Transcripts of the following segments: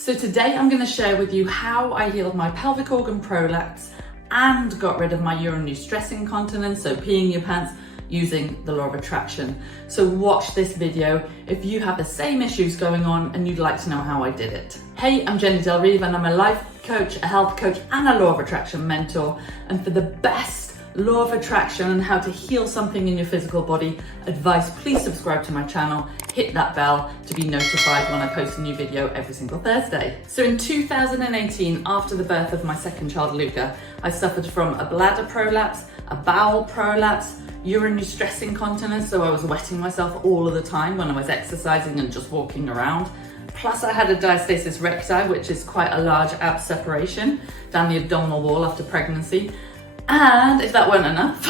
So today I'm going to share with you how I healed my pelvic organ prolapse and got rid of my urinary stress incontinence, so peeing your pants, using the law of attraction. So watch this video if you have the same issues going on and you'd like to know how I did it. Hey, I'm Jenny Del Rive and I'm a life coach, a health coach and a law of attraction mentor. And for the best law of attraction and how to heal something in your physical body advice, please subscribe to my channel, hit that bell to be notified when I post a new video every single Thursday. So in 2018, after the birth of my second child, Luca, I suffered from a bladder prolapse, a bowel prolapse, urinary stress incontinence, so I was wetting myself all of the time when I was exercising and just walking around. Plus I had a diastasis recti, which is quite a large ab separation down the abdominal wall after pregnancy. And if that weren't enough,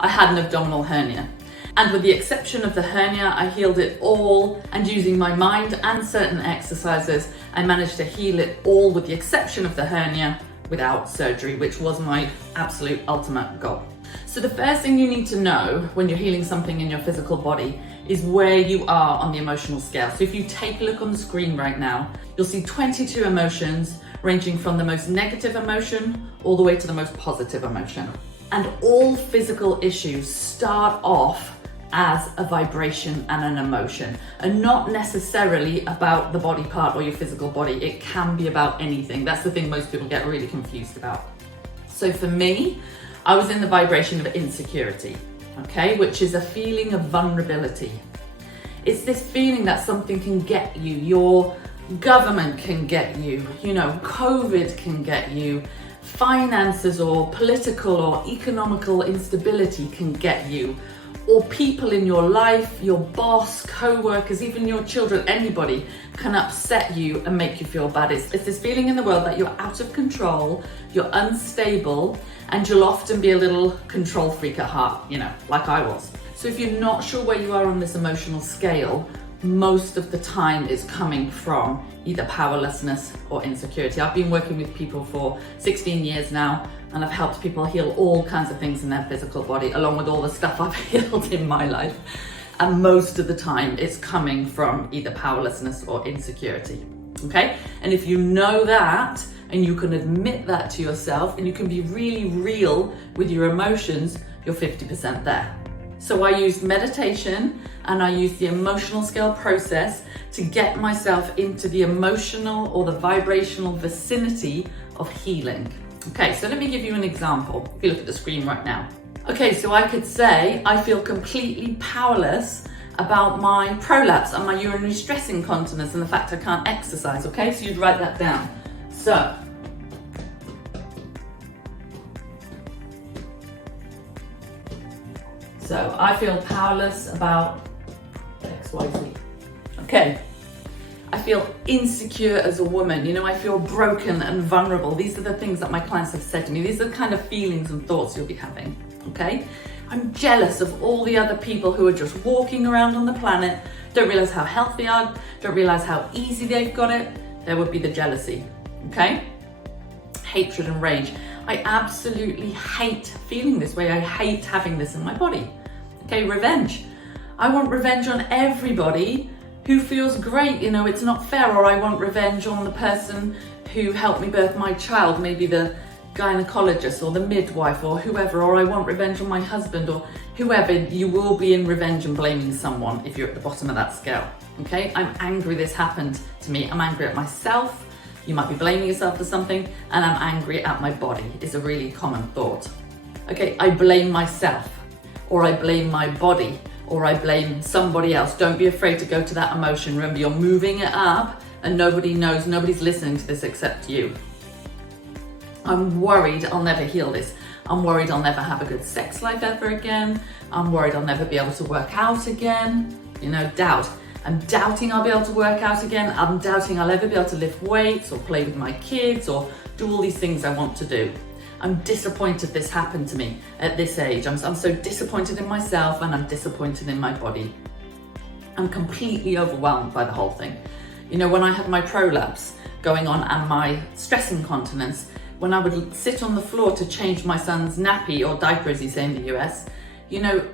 I had an abdominal hernia. And with the exception of the hernia, I healed it all, and using my mind and certain exercises, I managed to heal it all with the exception of the hernia without surgery, which was my absolute ultimate goal. So the first thing you need to know when you're healing something in your physical body is where you are on the emotional scale. So if you take a look on the screen right now, you'll see 22 emotions ranging from the most negative emotion all the way to the most positive emotion. And all physical issues start off as a vibration and an emotion, and not necessarily about the body part or your physical body. It can be about anything. That's the thing most people get really confused about. So for me, I was in the vibration of insecurity, okay, which is a feeling of vulnerability. It's this feeling that something can get you, your government can get you, COVID can get you, finances or political or economical instability can get you, or people in your life, your boss, co-workers, even your children, anybody can upset you and make you feel bad. It's this feeling in the world that you're out of control, you're unstable, and you'll often be a little control freak at heart, like I was. So if you're not sure where you are on this emotional scale, most of the time it's coming from either powerlessness or insecurity. I've been working with people for 16 years now, and I've helped people heal all kinds of things in their physical body, along with all the stuff I've healed in my life. And most of the time it's coming from either powerlessness or insecurity, okay? And if you know that, and you can admit that to yourself, and you can be really real with your emotions, you're 50% there. So I used meditation and I used the emotional scale process to get myself into the emotional or the vibrational vicinity of healing. Okay, so let me give you an example. If you look at the screen right now. Okay, so I could say I feel completely powerless about my prolapse and my urinary stress incontinence and the fact I can't exercise, okay? So you'd write that down. So I feel powerless about XYZ. Okay. I feel insecure as a woman. I feel broken and vulnerable. These are the things that my clients have said to me. These are the kind of feelings and thoughts you'll be having, okay? I'm jealous of all the other people who are just walking around on the planet, don't realize how healthy they are, don't realize how easy they've got it. There would be the jealousy, okay? Hatred and rage. I absolutely hate feeling this way. I hate having this in my body. Okay, revenge. I want revenge on everybody who feels great, it's not fair. Or I want revenge on the person who helped me birth my child, maybe the gynecologist or the midwife or whoever. Or I want revenge on my husband or whoever. You will be in revenge and blaming someone if you're at the bottom of that scale, okay? I'm angry this happened to me. I'm angry at myself. You might be blaming yourself for something, and I'm angry at my body is a really common thought. Okay, I blame myself, or I blame my body, or I blame somebody else. Don't be afraid to go to that emotion. Remember, you're moving it up and nobody knows, nobody's listening to this except you. I'm worried I'll never heal this. I'm worried I'll never have a good sex life ever again. I'm worried I'll never be able to work out again. Doubt. I'm doubting I'll be able to work out again. I'm doubting I'll ever be able to lift weights or play with my kids or do all these things I want to do. I'm disappointed this happened to me at this age. I'm so disappointed in myself and I'm disappointed in my body. I'm completely overwhelmed by the whole thing. When I had my prolapse going on and my stress incontinence, when I would sit on the floor to change my son's nappy or diaper, as you say in the US,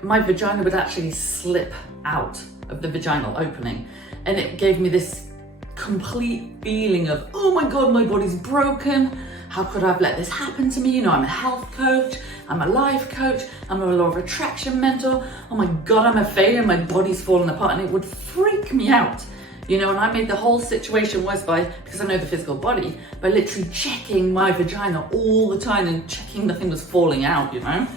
my vagina would actually slip out of the vaginal opening, and it gave me this complete feeling of, oh my God, my body's broken. How could I have let this happen to me? You know, I'm a health coach, I'm a life coach, I'm a law of attraction mentor. Oh my God, I'm a failure, my body's falling apart, and it would freak me out. You know, and I made the whole situation worse because I know the physical body, by literally checking my vagina all the time and checking nothing was falling out, you know.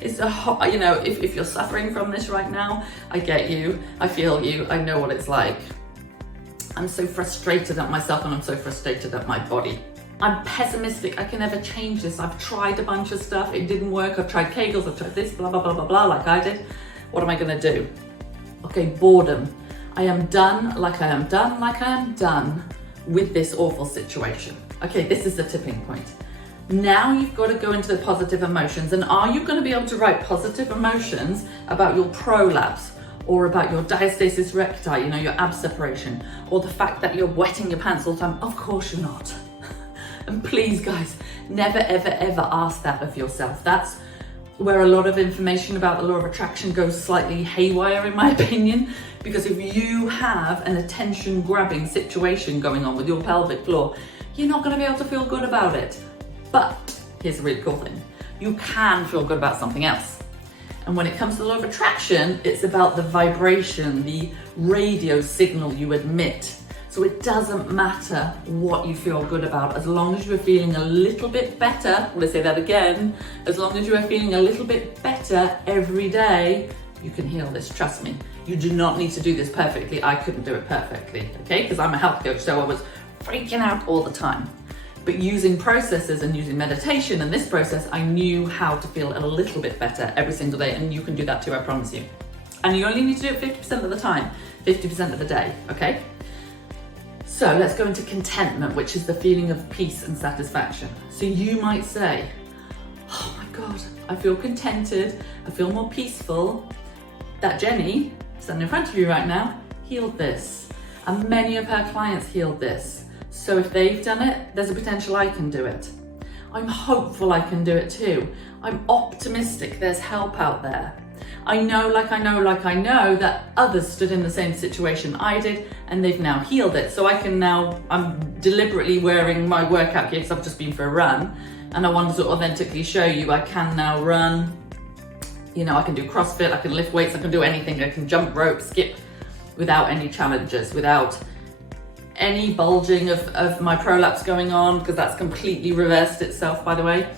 It's you know, if you're suffering from this right now, I get you, I feel you, I know what it's like. I'm so frustrated at myself and I'm so frustrated at my body. I'm pessimistic, I can never change this. I've tried a bunch of stuff, it didn't work. I've tried Kegels, I've tried this, blah, blah, blah, blah, blah, like I did. What am I gonna do? Okay, boredom. I am done, like I am done, like I am done with this awful situation. Okay, this is the tipping point. Now you've got to go into the positive emotions. And are you going to be able to write positive emotions about your prolapse, or about your diastasis recti, you know, your ab separation, or the fact that you're wetting your pants all the time? Of course you're not. And please guys, never ever ever ask that of yourself. That's where a lot of information about the law of attraction goes slightly haywire, in my opinion, because if you have an attention grabbing situation going on with your pelvic floor, you're not going to be able to feel good about it. But here's a really cool thing. You can feel good about something else. And when it comes to the law of attraction, it's about the vibration, the radio signal you emit. So it doesn't matter what you feel good about, as long as you are feeling a little bit better. Let's say that again. As long as you are feeling a little bit better every day, you can heal this, trust me. You do not need to do this perfectly. I couldn't do it perfectly, okay? Because I'm a health coach, so I was freaking out all the time. But using processes and using meditation and this process, I knew how to feel a little bit better every single day, and you can do that too, I promise you. And you only need to do it 50% of the time, 50% of the day, okay? So let's go into contentment, which is the feeling of peace and satisfaction. So you might say, oh my God, I feel contented, I feel more peaceful. That Jenny, standing in front of you right now, healed this. And many of her clients healed this. So if they've done it, there's a potential I can do it. I'm hopeful I can do it too. I'm optimistic there's help out there. I know that others stood in the same situation I did, and they've now healed it. So I'm deliberately wearing my workout gear because I've just been for a run, and I wanted to authentically show you I can now run. You know, I can do CrossFit, I can lift weights, I can do anything. I can jump rope, skip without any challenges, without any bulging of my prolapse going on, because that's completely reversed itself, by the way.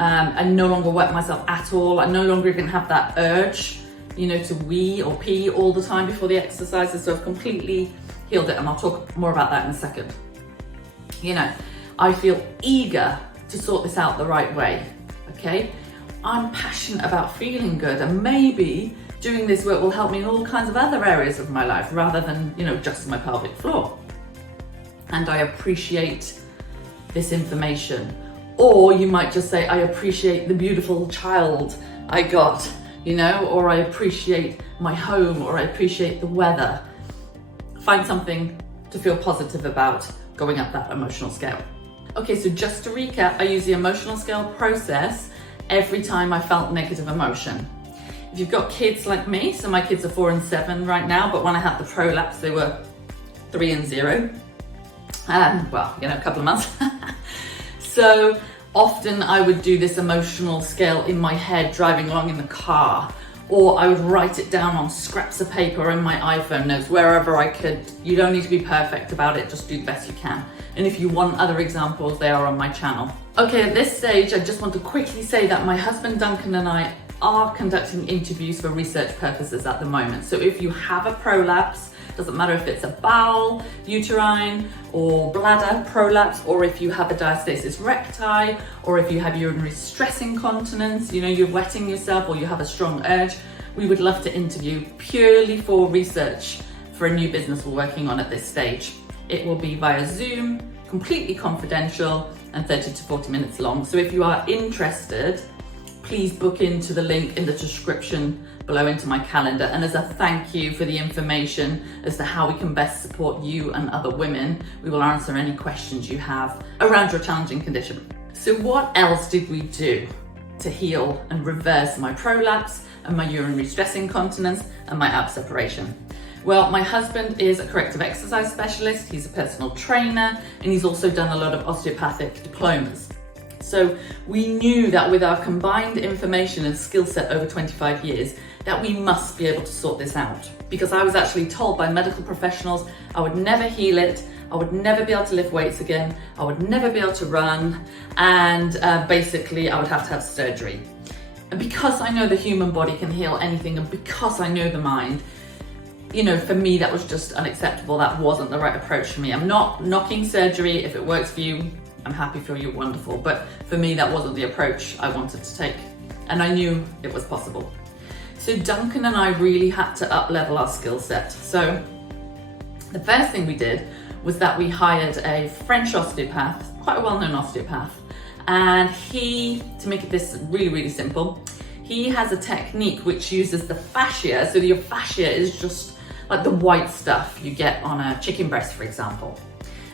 I no longer wet myself at all. I no longer even have that urge, you know, to wee or pee all the time before the exercises. So I've completely healed it, and I'll talk more about that in a second. You know, I feel eager to sort this out the right way, okay? I'm passionate about feeling good, and maybe doing this work will help me in all kinds of other areas of my life rather than, you know, just my pelvic floor. And I appreciate this information. Or you might just say, I appreciate the beautiful child I got, you know, or I appreciate my home, or I appreciate the weather. Find something to feel positive about going up that emotional scale. Okay, so just to recap, I use the emotional scale process every time I felt negative emotion. If you've got kids like me, so my kids are 4 and 7 right now, but when I had the prolapse, they were 3 and 0. Well, you know, a couple of months. So often I would do this emotional scale in my head driving along in the car, or I would write it down on scraps of paper in my iPhone notes, wherever I could. You don't need to be perfect about it, just do the best you can. And if you want other examples, they are on my channel. Okay, at this stage, I just want to quickly say that my husband Duncan and I are conducting interviews for research purposes at the moment. So if you have a prolapse, doesn't matter if it's a bowel, uterine, or bladder prolapse, or if you have a diastasis recti, or if you have urinary stress incontinence, you know, you're wetting yourself, or you have a strong urge, we would love to interview purely for research for a new business we're working on at this stage. It will be via Zoom, completely confidential, and 30 to 40 minutes long. So if you are interested, please book into the link in the description below into my calendar. And as a thank you for the information as to how we can best support you and other women, we will answer any questions you have around your challenging condition. So what else did we do to heal and reverse my prolapse and my urinary stress incontinence and my ab separation? Well, my husband is a corrective exercise specialist, he's a personal trainer, and he's also done a lot of osteopathic diplomas. So we knew that with our combined information and skill set over 25 years, that we must be able to sort this out. Because I was actually told by medical professionals I would never heal it, I would never be able to lift weights again, I would never be able to run, and basically I would have to have surgery. And because I know the human body can heal anything, and because I know the mind, you know, for me that was just unacceptable. That wasn't the right approach for me. I'm not knocking surgery. If it works for you, I'm happy for you, wonderful. But for me, that wasn't the approach I wanted to take. And I knew it was possible. So Duncan and I really had to up-level our skill set. So the first thing we did was that we hired a French osteopath, quite a well-known osteopath. And he, to make this really, really simple, he has a technique which uses the fascia. So your fascia is just like the white stuff you get on a chicken breast, for example.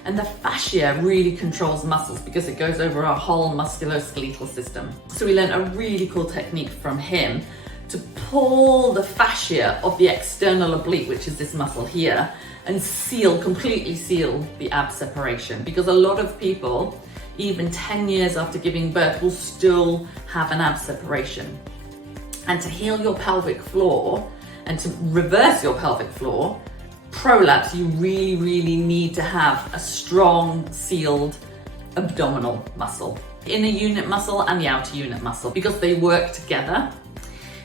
And the fascia really controls muscles because it goes over our whole musculoskeletal system. So we learned a really cool technique from him to pull the fascia of the external oblique, which is this muscle here, and completely seal the ab separation. Because a lot of people, even 10 years after giving birth, will still have an ab separation. And to heal your pelvic floor and to reverse your pelvic floor, prolapse, you really, really need to have a strong, sealed abdominal muscle. Inner unit muscle and the outer unit muscle, because they work together.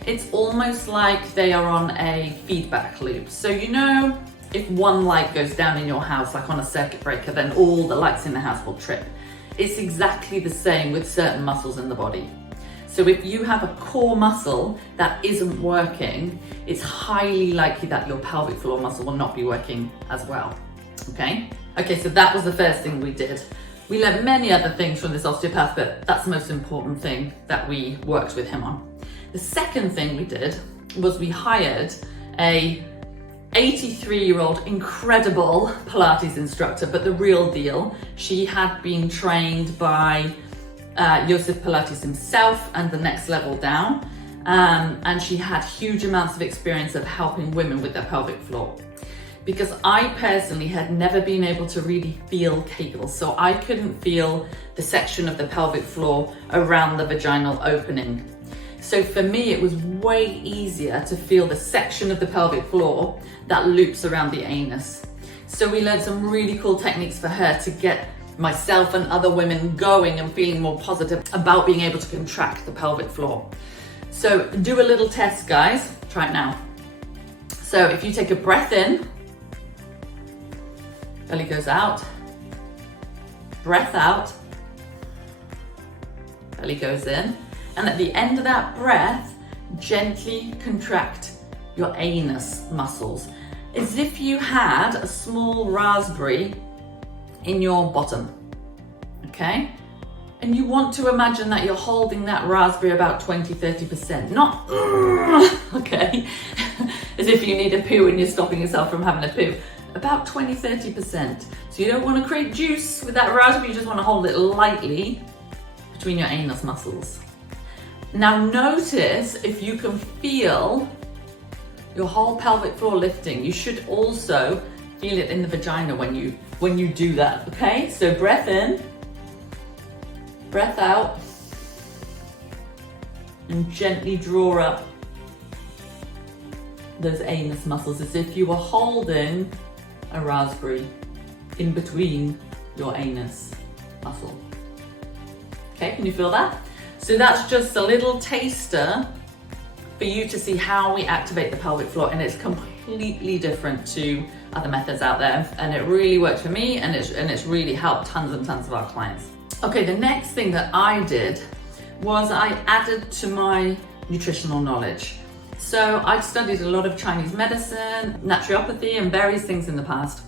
It's almost like they are on a feedback loop. So you know, if one light goes down in your house, like on a circuit breaker, then all the lights in the house will trip. It's exactly the same with certain muscles in the body. So if you have a core muscle that isn't working, it's highly likely that your pelvic floor muscle will not be working as well, okay? Okay, so that was the first thing we did. We learned many other things from this osteopath, but that's the most important thing that we worked with him on. The second thing we did was we hired a 83-year-old incredible Pilates instructor, but the real deal. She had been trained by Joseph Pilates himself and the next level down, and she had huge amounts of experience of helping women with their pelvic floor. Because I personally had never been able to really feel Kegel, so I couldn't feel the section of the pelvic floor around the vaginal opening. So for me, it was way easier to feel the section of the pelvic floor that loops around the anus. So we learned some really cool techniques for her to get myself and other women going and feeling more positive about being able to contract the pelvic floor. So do a little test, guys. Try it now. So if you take a breath in, belly goes out, breath out, belly goes in, and at the end of that breath, gently contract your anus muscles, as if you had a small raspberry in your bottom, okay? And you want to imagine that you're holding that raspberry about 20-30%, not, okay, as if you need a poo and you're stopping yourself from having a poo, about 20-30%. So you don't want to create juice with that raspberry, you just want to hold it lightly between your anus muscles. Now notice if you can feel your whole pelvic floor lifting. You should also feel it in the vagina when you do that, okay? So breath in, breath out, and gently draw up those anus muscles as if you were holding a raspberry in between your anus muscle. Okay, can you feel that? So that's just a little taster for you to see how we activate the pelvic floor, and it's completely different to other methods out there, and it really worked for me, and it's really helped tons and tons of our clients. Okay, the next thing that I did was I added to my nutritional knowledge. So I've studied a lot of Chinese medicine, naturopathy, and various things in the past,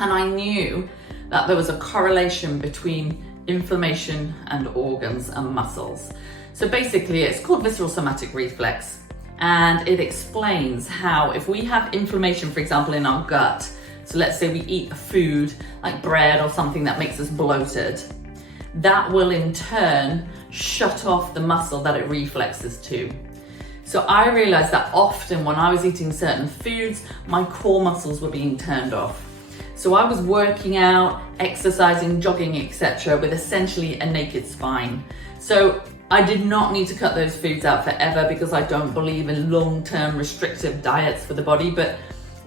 and I knew that there was a correlation between inflammation and organs and muscles. So basically it's called visceral somatic reflex, and it explains how if we have inflammation, for example, in our gut, so let's say we eat a food like bread or something that makes us bloated, that will in turn shut off the muscle that it reflexes to. So I realized that often when I was eating certain foods, my core muscles were being turned off. So I was working out, exercising, jogging, etc. with essentially a naked spine. So I did not need to cut those foods out forever because I don't believe in long-term restrictive diets for the body. But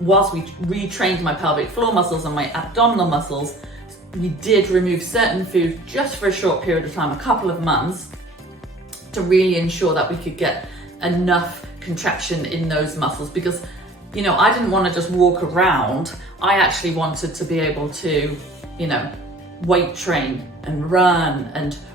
whilst we retrained my pelvic floor muscles and my abdominal muscles, we did remove certain foods just for a short period of time, a couple of months, to really ensure that we could get enough contraction in those muscles. Because, you know, I didn't want to just walk around. I actually wanted to be able to, you know, weight train and run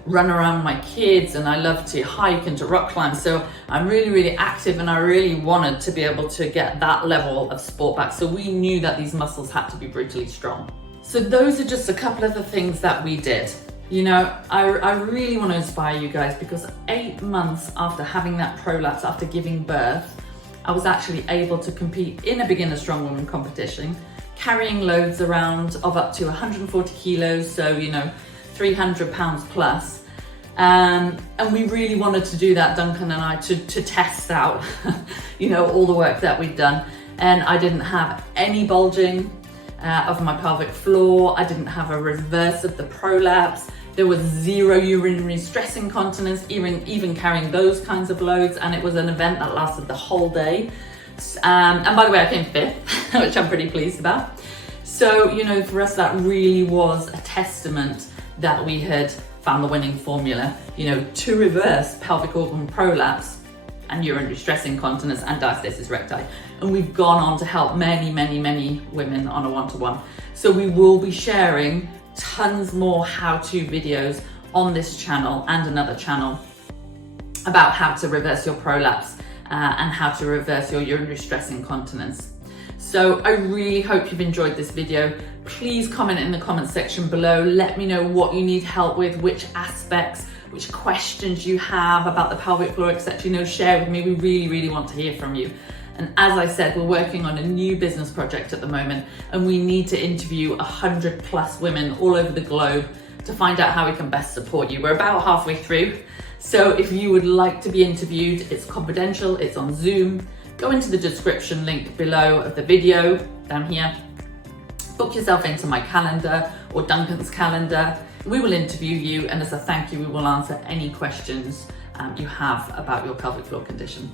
around with my kids, and I love to hike and to rock climb. So I'm really, really active, and I really wanted to be able to get that level of sport back. So we knew that these muscles had to be brutally strong. So those are just a couple of the things that we did. You know, I really want to inspire you guys, because 8 months after having that prolapse, after giving birth, I was actually able to compete in a beginner strong woman competition, carrying loads around of up to 140 kilos, so, you know, 300 pounds plus. And we really wanted to do that, Duncan and I, to test out, you know, all the work that we'd done. And I didn't have any bulging of my pelvic floor. I didn't have a reverse of the prolapse. There was zero urinary stress incontinence, even carrying those kinds of loads. And it was an event that lasted the whole day. And by the way, I came 5th, which I'm pretty pleased about. So, you know, for us, that really was a testament that we had found the winning formula, you know, to reverse pelvic organ prolapse and urinary stress incontinence and diastasis recti. And we've gone on to help many, many, many women on a one-to-one. So we will be sharing tons more how-to videos on this channel and another channel about how to reverse your prolapse and how to reverse your urinary stress incontinence. So I really hope you've enjoyed this video. Please comment in the comment section below. Let me know what you need help with, which aspects, which questions you have about the pelvic floor, etc. You know, share with me. We really, really want to hear from you. And as I said, we're working on a new business project at the moment, and we need to interview 100+ women all over the globe to find out how we can best support you. We're about halfway through. So if you would like to be interviewed, it's confidential, it's on Zoom. Go into the description link below of the video down here. Book yourself into my calendar or Duncan's calendar. We will interview you, and as a thank you, we will answer any questions you have about your pelvic floor condition.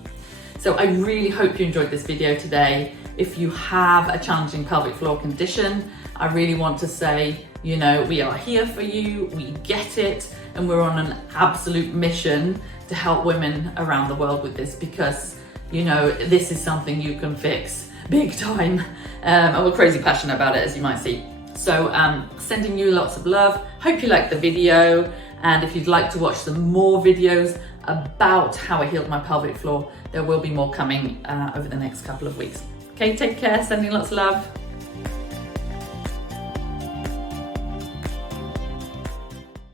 So I really hope you enjoyed this video today. If you have a challenging pelvic floor condition, I really want to say, you know, we are here for you, we get it, and we're on an absolute mission to help women around the world with this, because, you know, this is something you can fix big time. And we're crazy passionate about it, as you might see. So sending you lots of love. Hope you liked the video. And if you'd like to watch some more videos about how I healed my pelvic floor, there will be more coming over the next couple of weeks. Okay, take care, sending lots of love.